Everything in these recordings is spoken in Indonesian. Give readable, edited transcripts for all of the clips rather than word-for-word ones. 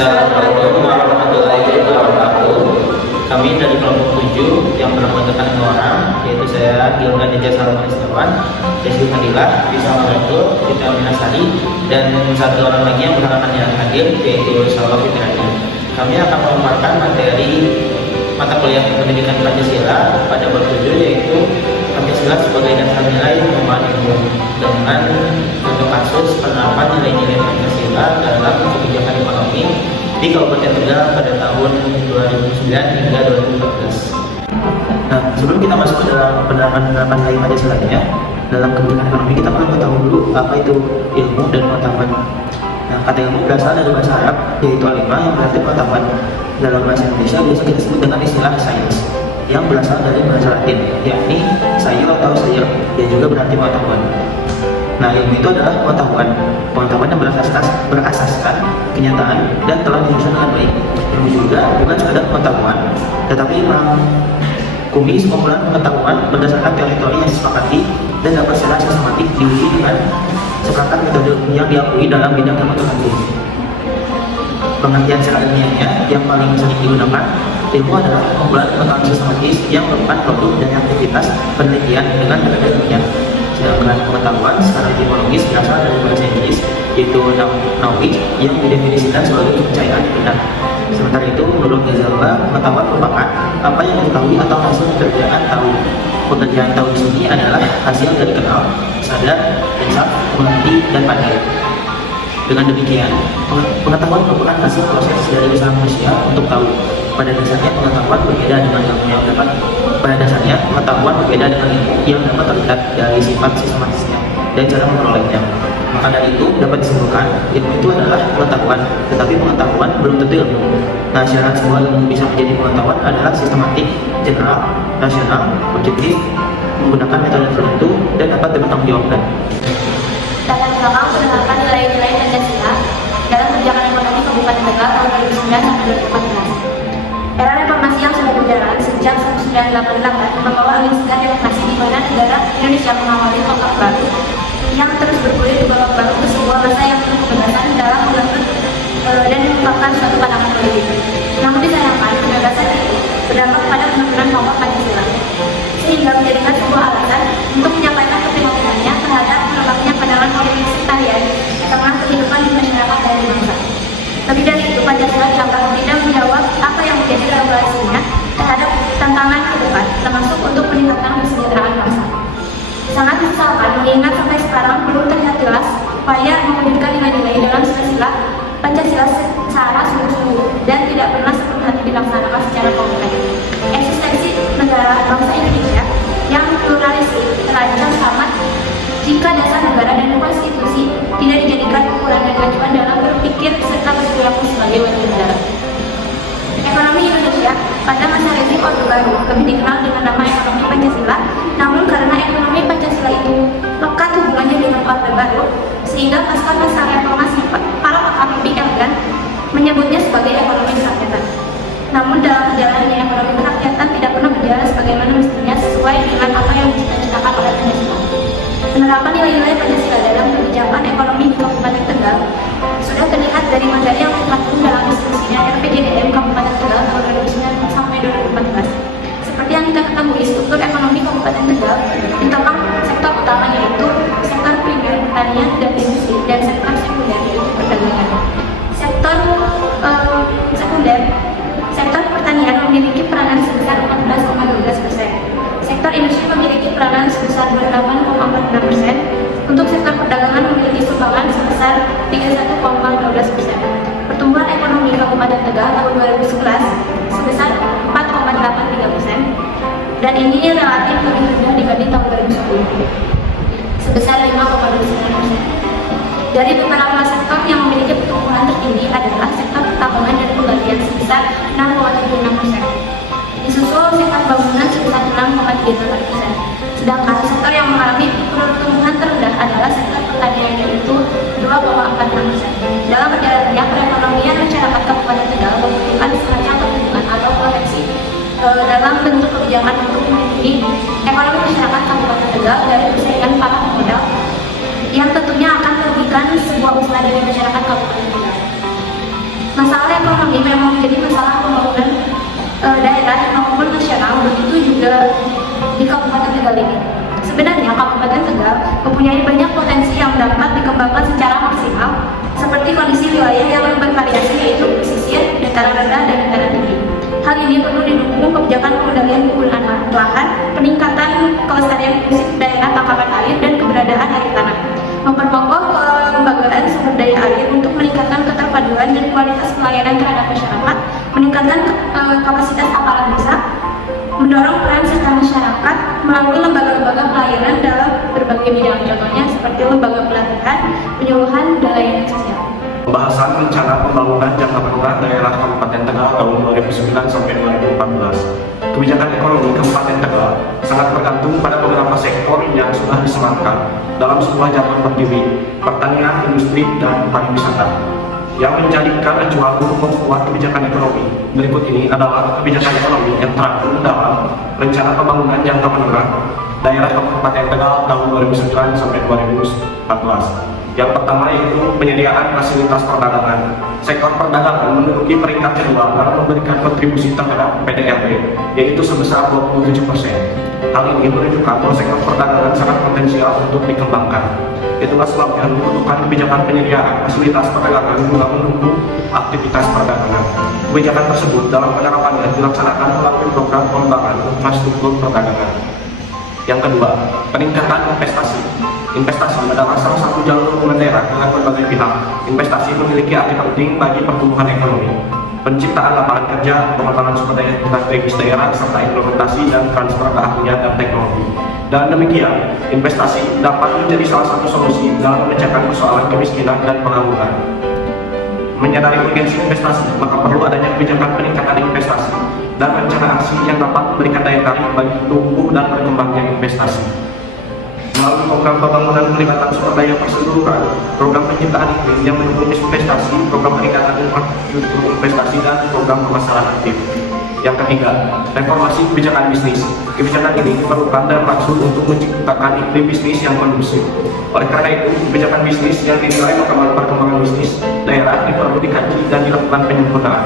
Assalamualaikum warahmatullahi wabarakatuh. Kami dari kelompok 7 yang beranggotakan 2 orang, yaitu saya Gilman Ija Salman Istawan, Desri Fadilah, Bisa Mareto, Fitra Minasari, dan 1 orang lagi yang berhalangan yang hadir, yaitu Salwa Fitrani. Kami akan memaparkan materi mata kuliah pendidikan Pancasila pada bab 7, yaitu Pancasila sebagai dasar nilai pengembangan ilmu, dengan contoh kasus penerapan nilai-nilai Pancasila dalam kebijakan ekonomi di Kabupaten Tegal pada tahun 2009 hingga 2014. Nah, sebelum kita masuk ke dalam penerapan nilai Pancasila-nya dalam kebijakan ekonomi, kita perlu tahu dulu apa itu ilmu dan pengetahuan. Nah, kata ilmu berasal dari bahasa Arab, yaitu alimah, yang berarti pengetahuan. Dalam bahasa Indonesia biasa kita sebut dengan istilah sains, yang berasal dari bahasa Latin, yakni sayo atau sayo, yang juga berarti pengetahuan. Nah, ilmu itu adalah pengetahuan yang berasaskan kenyataan dan telah disusun dengan baik. Ilmu juga bukan sekadar pengetahuan, tetapi merangkumi sekumpulan pengetahuan berdasarkan teori-teori yang disepakati dan dapat secara sistematik diuji dengan seperangkat metode yang diakui dalam bidang tertentu. Pengertian secara ilmiahnya yang paling sering digunakan, ilmu adalah kumpulan pengetahuan sistematis yang merupakan produk dari aktivitas penelitian dengan metode ilmiah. Sedangkan pengetahuan secara etimologis berasal dari bahasa Inggris, yaitu knowledge, yang didefinisikan sebagai kepercayaan benar. Sementara itu, menurut Ghazali, pengetahuan merupakan apa yang diketahui atau hasil pekerjaan tahu. Pekerjaan tahu di sini adalah hasil dari kenal, sadar, insaf, mengerti, dan pandai. Dengan demikian, pengetahuan merupakan hasil proses dari usaha manusia untuk tahu. Pada dasarnya pengetahuan berbeda dengan ilmu yang dapat terlihat dari sifat sistematisnya dan cara memperolehnya. Maka dari itu dapat disimpulkan ilmu itu adalah pengetahuan, tetapi pengetahuan belum tentu ilmu. Nah, syarat sebuah ilmu bisa menjadi pengetahuan adalah sistematik, general, rasional, objektif, menggunakan metode tertentu, dan dapat dipertanggungjawabkan. Latar belakang penerapan nilai-nilai Pancasila dalam kebijakan ekonomi Kabupaten Tegal tahun 2009 sampai 2014. Era reformasi yang sudah berjalan sejak 1988 membawa angin segar demokrasi di mana negara Indonesia mengawali tongkat baru yang terus bergulir di babak baru ke sebuah masa yang penuh kebebasan dalam mengatur dan mengungkapkan suatu pandangan politik. Namun disayangkan, kebebasan itu berdampak pada penurunan pokok Pancasila, sehingga menjadikan sebuah alasan untuk menyampaikan keprihatinannya terhadap merebaknya pandangan politik sektarian di tengah kehidupan di masyarakat dan di bangsa. Lebih dari itu, Pancasila dianggap tidak menjawab apa yang menjadi regulasinya terhadap tantangan ke depan, termasuk untuk meningkatkan kesejahteraan bangsa. Sangat disesalkan mengingat sampai sekarang belum terlihat jelas upaya mewujudkan nilai-nilai dalam Pancasila secara sungguh-sungguh dan tidak pernah sepenuhnya dilaksanakan secara konkret. Eksistensi negara bangsa Indonesia yang pluralistik terancam sangat jika dasar negara dan konstitusi tidak dijadikan ukuran dan acuan dalam berpikir serta berperilaku sebagai warga negara. Ekonomi Indonesia pada masa rezim Orde Baru lebih dikenal dengan nama ekonomi Pancasila, namun karena ekonomi Pancasila itu lekat hubungannya dengan Orde Baru, sehingga pasca masa reformasi para pakar lebih elegan menyebutnya sebagai ekonomi kerakyatan. Namun dalam perjalanannya ekonomi kerakyatan tidak pernah berjalan sebagaimana mestinya sesuai dengan apa yang dicita-citakan oleh Pancasila. Penerapan nilai-nilai Pancasila dalam kebijakan ekonomi di Kabupaten Tegal sudah terlihat dari materi yang tercantum dalam diskusinya RPJMD Kabupaten Tegal tahun 2009 sampai 2014. Seperti yang kita ketahui, struktur ekonomi Kabupaten Tegal ditopang sektor utama, yaitu sektor primer, pertanian dan industri, dan sektor sekunder, yaitu perdagangan. Sektor pertanian memiliki peranan sebesar 14,12%. Sektor industri memiliki peranan sebesar 28,46%. Untuk sektor perdagangan memiliki sumbangan sebesar 31,12%. Pertumbuhan ekonomi Kabupaten Tegal tahun 2011 sebesar 4,83%, dan ini relatif lebih rendah dibanding tahun 2010 sebesar 5,29%. Dari beberapa sektor yang memiliki pertumbuhan tertinggi adalah sektor pertambangan dan penggalian sebesar 6,76%. Disusul sektor bangunan sebesar 6,38%. Sedangkan sektor yang mengalami pertumbuhan terendah adalah sektor pertanian, yaitu 2,46%. Dalam perjalanannya perekonomian masyarakat Kabupaten Tegal membutuhkan semacam perlindungan atau proteksi dalam bentuk kebijakan untuk melindungi ekonomi masyarakat Kabupaten Tegal dari persaingan para pemodal yang tentunya akan merugikan sebuah usaha dari masyarakat Kabupaten Tegal. ini memang menjadi masalah pembangunan daerah maupun nasional, begitu juga di Kabupaten Tegal ini. Sebenarnya Kabupaten Tegal mempunyai banyak potensi yang dapat dikembangkan secara maksimal, seperti kondisi wilayah yang bervariasi yaitu pesisir, dataran rendah, dan dataran tinggi. Hal ini perlu didukung kebijakan pengendalian penggunaan lahan, peningkatan kelestarian fungsi daerah tangkapan air, dan keberadaan air tanah. Memperkokoh kelembagaan sumber daya air untuk meningkatkan keterpaduan dan kualitas pelayanan terhadap masyarakat, meningkatkan kapasitas aparat desa, mendorong peran serta masyarakat melalui lembaga-lembaga pelayanan dalam berbagai bidang, contohnya seperti lembaga pelatihan, penyuluhan, dan layanan sosial. Pembahasan rencana pembangunan jangka menengah daerah Kabupaten Tegal tahun 2009 sampai 2014. Kebijakan ekonomi Kabupaten Tegal sangat bergantung pada beberapa sektor yang sudah disematkan dalam sebuah jadwal berdiri, pertanian, industri, dan pariwisata. Yang menjadikan acuan untuk membuat kebijakan ekonomi berikut ini adalah kebijakan ekonomi yang terangkum dalam rencana pembangunan jangka menengah daerah Kabupaten Tegal tahun 2009 sampai 2014. Yang pertama yaitu penyediaan fasilitas perdagangan. Sektor perdagangan menduduki peringkat kedua dalam memberikan kontribusi terhadap PDRB, yaitu sebesar 27%. Hal ini menunjukkan bahwa sektor perdagangan sangat potensial untuk dikembangkan. Itulah sebabnya dibutuhkan kebijakan penyediaan fasilitas perdagangan guna mendukung aktivitas perdagangan. Kebijakan tersebut dalam penerapannya dilaksanakan melalui program pengembangan infrastruktur perdagangan. Yang kedua, peningkatan investasi. Investasi adalah salah satu jalur hubungan daerah dengan berbagai pihak. Investasi memiliki arti penting bagi pertumbuhan ekonomi, penciptaan lapangan kerja, pengembangan sumber daya strategis daerah, serta implementasi dan transfer keahlian dan teknologi. Dan demikian, investasi dapat menjadi salah satu solusi dalam memecahkan persoalan kemiskinan dan pengangguran. Menyadari urgensi investasi, maka perlu adanya kebijakan peningkatan investasi dan rencana aksi yang dapat memberikan daya tarik bagi tumbuh dan berkembangnya investasi. Melalui program pembangunan peningkatan sumber daya perseluruhan, program penciptaan iklim yang mendukung investasi, program peningkatan infrastruktur investasi, dan program pemasaran aktif. Yang ketiga, reformasi kebijakan bisnis. Kebijakan ini diperlukan dalam maksud untuk menciptakan iklim bisnis yang kondusif. Oleh karena itu, kebijakan bisnis yang dinilai menghambat perkembangan bisnis daerah perlu dikaji dan dilakukan penyempurnaan.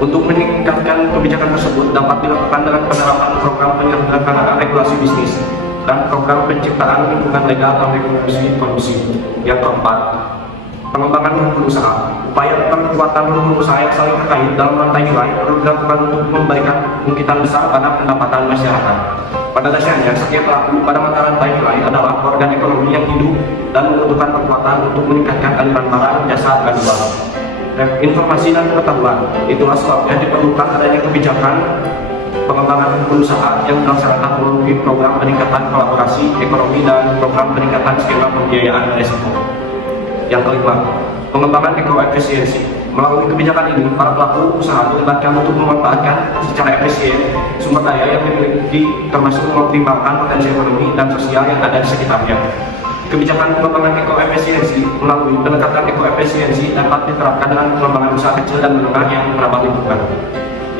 Untuk meningkatkan kebijakan tersebut dapat dilakukan dengan penerapan program penyederhanaan regulasi bisnis dan program penciptaan lingkungan legal dan regulasi kondusif. Yang keempat, pengembangan hubungan usaha. Upaya penguatan hubungan usaha yang saling terkait dalam rantai nilai perlu dilakukan untuk memberikan kemungkinan besar pada pendapatan masyarakat. Pada dasarnya, setiap pelaku pada mata rantai nilai adalah organ ekonomi yang hidup dan membutuhkan kekuatan untuk meningkatkan aliran barang, jasa, dan uang. Informasi dan pengetahuan. Itulah sebabnya diperlukan adanya kebijakan pengembangan hubungan usaha yang dilaksanakan melalui program peningkatan kolaborasi ekonomi dan program peningkatan skema pembiayaan risiko. Yang kelima, pengembangan ekoefisiensi. Melalui kebijakan ini, para pelaku usaha dilibatkan untuk memanfaatkan secara efisien sumber daya yang dimiliki, termasuk mengoptimalkan potensi ekonomi dan sosial yang ada di sekitarnya. Kebijakan pengembangan ekoefisiensi melalui pendekatan ekoefisiensi dapat diterapkan dengan pengembangan usaha kecil dan menengah yang ramah lingkungan,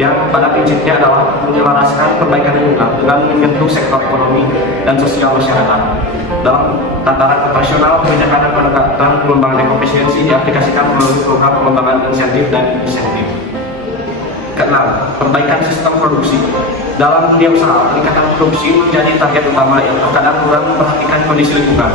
yang pada prinsipnya adalah menyelaraskan perbaikan lingkungan dengan menyentuh sektor ekonomi dan sosial masyarakat. Dalam tataran operasional, kebijakan dan pendekatan pengembangan ekoefisiensi diaplikasikan melalui program pengembangan insentif dan insentif. Keenam, perbaikan sistem produksi. Dalam dunia usaha, peningkatan produksi menjadi target utama yang terkadang kurang memperhatikan kondisi lingkungan.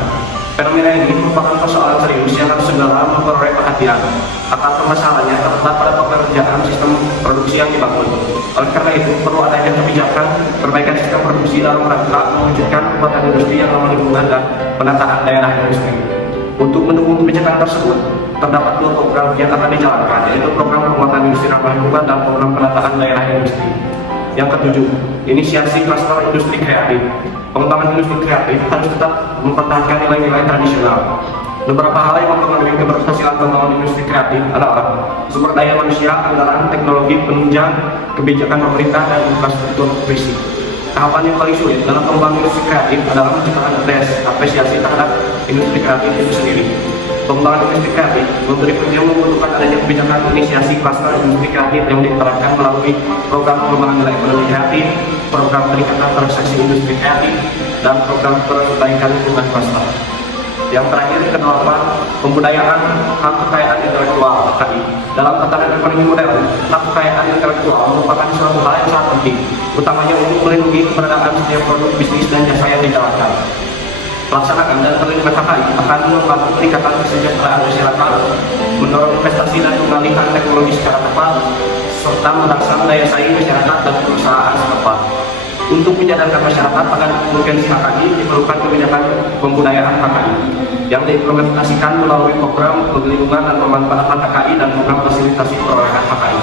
Fenomena ini merupakan persoalan serius yang harus segera memperoleh perhatian. Akar permasalahannya terletak pada pekerjaan sistem produksi yang dibangun. Oleh karena itu, perlu adanya kebijakan perbaikan sistem produksi dalam rangka mewujudkan kekuatan industri yang ramah lingkungan dan penataan daerah industri. Untuk mendukung kebijakan tersebut, terdapat dua program yang akan dijalankan, yaitu program penguatan industri ramah lingkungan dan program penataan daerah industri. Yang ketujuh, inisiasi klaster industri kreatif. Pengembangan industri kreatif harus tetap mempertahankan nilai-nilai tradisional. Beberapa hal yang mempengaruhi keberhasilan pengembangan industri kreatif adalah sumber daya manusia, anggaran, teknologi, penunjang, kebijakan pemerintah, dan infrastruktur fisik. Tahapan yang paling sulit dalam pengembangan industri kreatif adalah menciptakan apresiasi terhadap industri kreatif itu sendiri. Pengembangan industri kreatif yang membutuhkan adanya kebijakan inisiasi klaster industri kreatif yang diterapkan melalui program pengembangan nilai ekonomi kreatif, program peningkatan transaksi industri kreatif, dan program perbaikan lingkungan klaster. Yang terakhir, kedelapan, pembudayaan hak kekayaan intelektual (HKI). Dalam tatanan ekonomi modern, hak kekayaan intelektual merupakan suatu hal yang sangat penting, utamanya untuk melindungi keberadaan setiap produk bisnis dan jasa yang dijalankan. Pelaksanaan dan perlindungan HKI akan membantu peningkatan kesejahteraan masyarakat, mendorong investasi dan pengalihan teknologi secara tepat, serta merangsang daya saing masyarakat dan perusahaan setempat. Untuk menyadarkan masyarakat akan potensi HKI, diperlukan kebijakan pembudayaan HKI yang diimplementasikan melalui program perlindungan dan pemanfaatan HKI dan program fasilitasi perolehan HKI.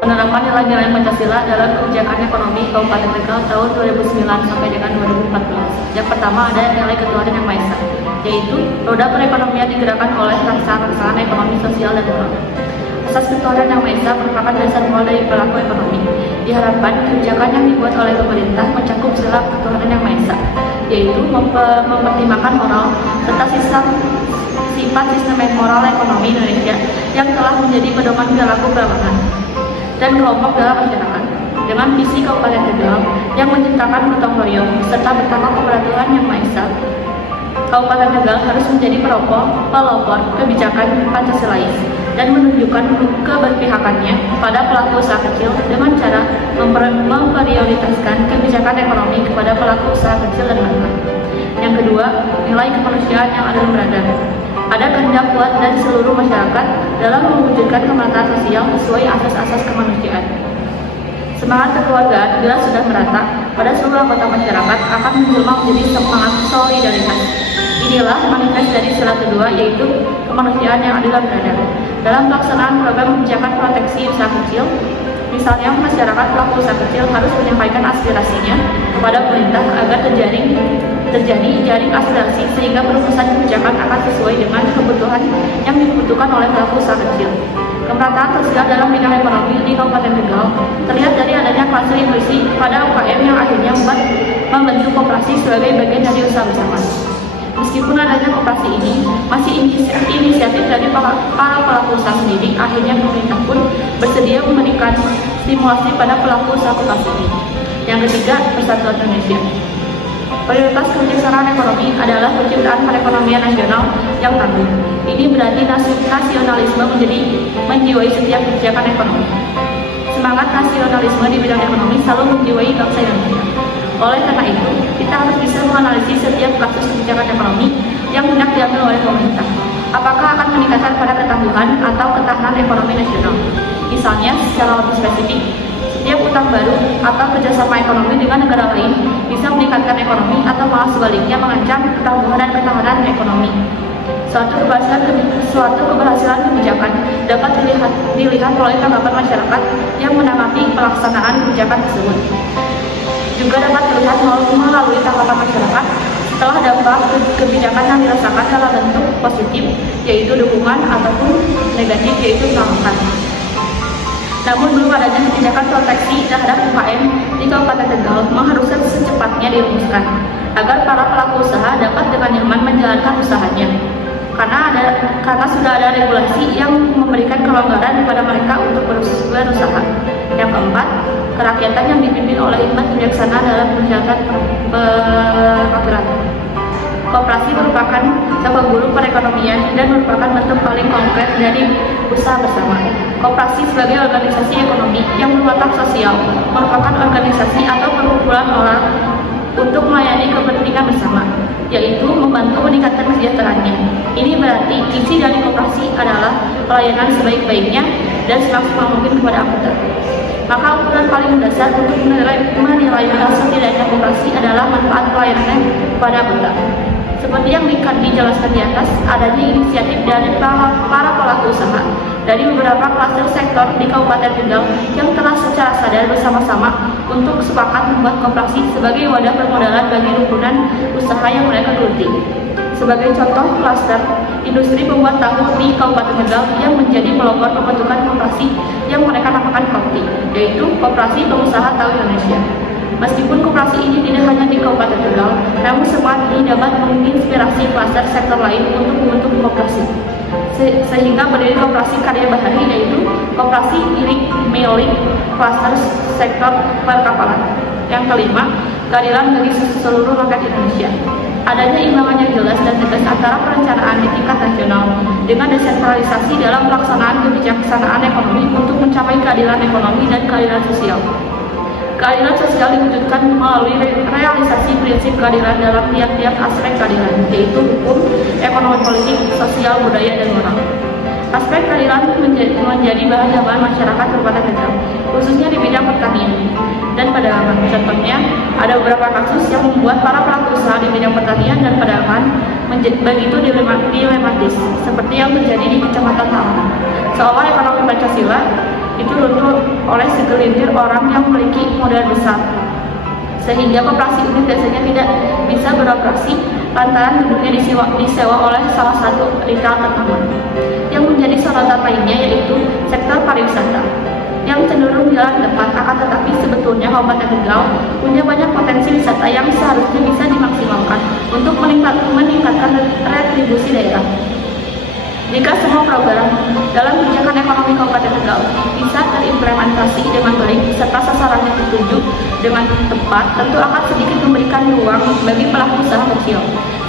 Penerapan nilai-nilai Pancasila dalam kebijakan ekonomi Kabupaten Tegal tahun 2009 sampai dengan 2014. Yang pertama ada nilai ketuhanan yang Maha Esa, yaitu roda perekonomian digerakkan oleh rangsangan ekonomi, sosial, dan moral. Asas ketuhanan yang Maha Esa merupakan dasar moral dari pelaku ekonomi. Diharapkan kebijakan yang dibuat oleh pemerintah mencakup sila ketuhanan yang Maha Esa, yaitu mempertimbangkan moral serta sifat sistem moral ekonomi Indonesia yang telah menjadi pedoman perilaku perorangan dan kelompok dalam masyarakat. Dengan visi Kabupaten Tegal yang menciptakan gotong royong serta bertakwa kepada Tuhan yang Maha Esa, Kabupaten Tegal harus menjadi pelopor kebijakan Pancasilais dan menunjukkan keberpihakannya pada pelaku usaha kecil dengan cara memprioritaskan kebijakan ekonomi kepada pelaku usaha kecil dan menengah. Yang kedua, nilai kemanusiaan yang adil beradab. Ada kehendak kuat dari seluruh masyarakat dalam mewujudkan pemerataan sosial sesuai asas-asas kemanusiaan. Semangat kekeluargaan bila sudah merata pada seluruh anggota masyarakat akan menjelma menjadi semangat solidaritas. Inilah manifest dari sila kedua, yaitu kemanusiaan yang adil dan beradab. Dalam pelaksanaan program kebijakan proteksi usaha kecil, misalnya masyarakat pelaku usaha kecil harus menyampaikan aspirasinya kepada pemerintah agar terjadi jaring aspirasi sehingga perumusan kebijakan akan sesuai dengan kebutuhan yang dibutuhkan oleh pelaku usaha kecil. Pemerataan sosial dalam bidang ekonomi di Kabupaten Tegal terlihat dari adanya klaster industri pada UKM yang akhirnya membentuk koperasi sebagai bagian dari usaha bersama. Meskipun adanya koperasi ini masih inisiatif dari para pelaku usaha sendiri, akhirnya pemerintah pun bersedia memberikan stimulasi pada pelaku usaha koperasi ini. Yang ketiga, Persatuan Indonesia. Prioritas kebijaksanaan ekonomi adalah penciptaan perekonomian nasional yang tangguh. Ini berarti nasionalisme menjiwai setiap kebijakan ekonomi. Semangat nasionalisme di bidang ekonomi selalu menjiwai bangsa Indonesia. Oleh karena itu, kita harus bisa menganalisis setiap kasus kebijakan ekonomi yang hendak diambil oleh pemerintah. Apakah akan meningkatkan pada ketangguhan atau ketahanan ekonomi nasional? Misalnya, secara lebih spesifik, setiap utang baru atau kerjasama ekonomi dengan negara lain bisa meningkatkan ekonomi atau malah sebaliknya mengancam ketangguhan dan ketahanan ekonomi. Suatu keberhasilan kebijakan dapat dilihat oleh tanggapan masyarakat yang menanggapi pelaksanaan kebijakan tersebut. Juga dapat dilihat melalui tanggapan masyarakat setelah dampak kebijakan yang dirasakan dalam bentuk positif, yaitu dukungan, ataupun negatif, yaitu penolakan. Namun belum adanya kebijakan proteksi terhadap UKM di Kabupaten Tegal mengharuskan secepatnya dirumuskan agar para pelaku usaha dapat dengan nyaman menjalankan usahanya. Karena sudah ada regulasi yang memberikan kelonggaran kepada mereka untuk berusaha. Yang keempat, kerakyatan yang dipimpin oleh hikmat bijaksana dalam menjalankan perwakilan. Koperasi merupakan cabang guru perekonomian dan merupakan bentuk paling konkret dari usaha bersama. Koperasi sebagai organisasi ekonomi yang berwatak sosial merupakan organisasi atau perkumpulan orang untuk melayani kepentingan bersama, yaitu membantu meningkatkan kesejahteraannya. Ini berarti isi dari koperasi adalah pelayanan sebaik-baiknya dan semaksimal mungkin kepada anggota. Maka ukuran paling mendasar untuk menilai hasil tidaknya koperasi adalah manfaat pelayanannya kepada anggota. Seperti yang dijelaskan di atas, adanya inisiatif dari para pelaku usaha dari beberapa klaster sektor di Kabupaten Tegal yang telah secara sadar bersama-sama untuk sepakat membuat koperasi sebagai wadah permodalan bagi rukunan usaha yang mereka geluti. Sebagai contoh, klaster industri pembuat tahu di Kabupaten Tegal yang menjadi pelopor pembentukan koperasi yang mereka namakan KOPTI, yaitu Koperasi Pengusaha Tahu Indonesia. Meskipun koperasi ini tidak hanya di Kabupaten Tegal, namun semangat ini dapat menginspirasi klaster sektor lain untuk membentuk koperasi. Sehingga berdiri koperasi karya bahari, yaitu koperasi milik klaster sektor perkapalan. Yang kelima, keadilan bagi seluruh rakyat Indonesia. adanya imbangan yang jelas dan tegas antara perencanaan di tingkat nasional dengan desentralisasi dalam pelaksanaan kebijaksanaan ekonomi untuk mencapai keadilan ekonomi dan keadilan sosial. Keadilan sosial diwujudkan melalui realisasi prinsip keadilan dalam tiap-tiap aspek keadilan, yaitu hukum, ekonomi, politik, sosial, budaya, dan moral. Aspek keadilan menjadi bahan masyarakat Kabupaten Tegal, khususnya di bidang pertanian dan perdagangan. Contohnya, ada beberapa kasus yang membuat para pelaku usaha di bidang pertanian dan perdagangan begitu dilematis, seperti yang terjadi di Kecamatan Taman. Seolah ekonomi Pancasila itu runtuh oleh segelintir orang yang memiliki modal besar, sehingga koperasi unit biasanya tidak bisa beroperasi lantaran gedungnya disewa oleh salah satu retail terutama. Yang menjadi sorotan lainnya yaitu sektor pariwisata yang cenderung jalan depan, akan tetapi sebetulnya Kabupaten Tegal punya banyak potensi wisata yang seharusnya bisa dimaksimalkan untuk meningkatkan retribusi daerah. Jika semua program dalam kebijakan ekonomi Kabupaten Tegal bisa terimplementasi dengan baik serta sasarannya tertuju dengan tepat, tentu akan sedikit memberikan ruang bagi pelaku usaha kecil,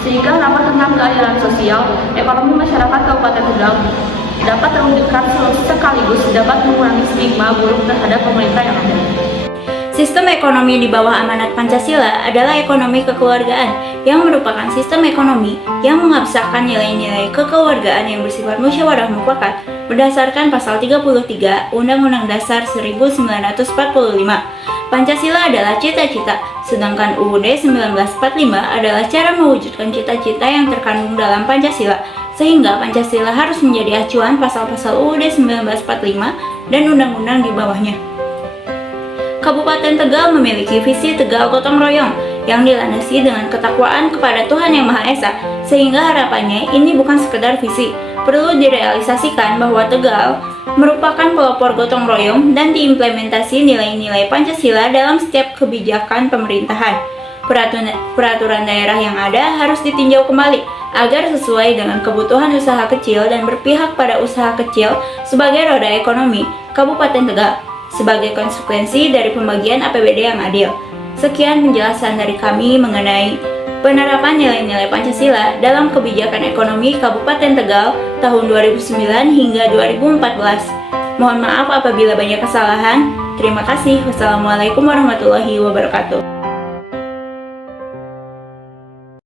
sehingga harapan tentang keadilan sosial ekonomi masyarakat Kabupaten Tegal dapat terwujudkan sekaligus dapat mengurangi stigma buruk terhadap pemerintah yang ada. Sistem ekonomi di bawah amanat Pancasila adalah ekonomi kekeluargaan yang merupakan sistem ekonomi yang mengabsahkan nilai-nilai kekeluargaan yang bersifat musyawarah mufakat berdasarkan pasal 33 Undang-Undang Dasar 1945. Pancasila adalah cita-cita, sedangkan UUD 1945 adalah cara mewujudkan cita-cita yang terkandung dalam Pancasila, sehingga Pancasila harus menjadi acuan pasal-pasal UUD 1945 dan undang-undang di bawahnya. Kabupaten Tegal memiliki visi Tegal Gotong Royong yang dilandasi dengan ketakwaan kepada Tuhan Yang Maha Esa, sehingga harapannya ini bukan sekedar visi, perlu direalisasikan bahwa Tegal merupakan pelopor gotong royong dan diimplementasi nilai-nilai Pancasila dalam setiap kebijakan pemerintahan. Peraturan daerah yang ada harus ditinjau kembali agar sesuai dengan kebutuhan usaha kecil dan berpihak pada usaha kecil sebagai roda ekonomi Kabupaten Tegal, sebagai konsekuensi dari pembagian APBD yang adil. Sekian penjelasan dari kami mengenai penerapan nilai-nilai Pancasila dalam kebijakan ekonomi Kabupaten Tegal tahun 2009 hingga 2014. Mohon maaf apabila banyak kesalahan. Terima kasih. Wassalamualaikum warahmatullahi wabarakatuh.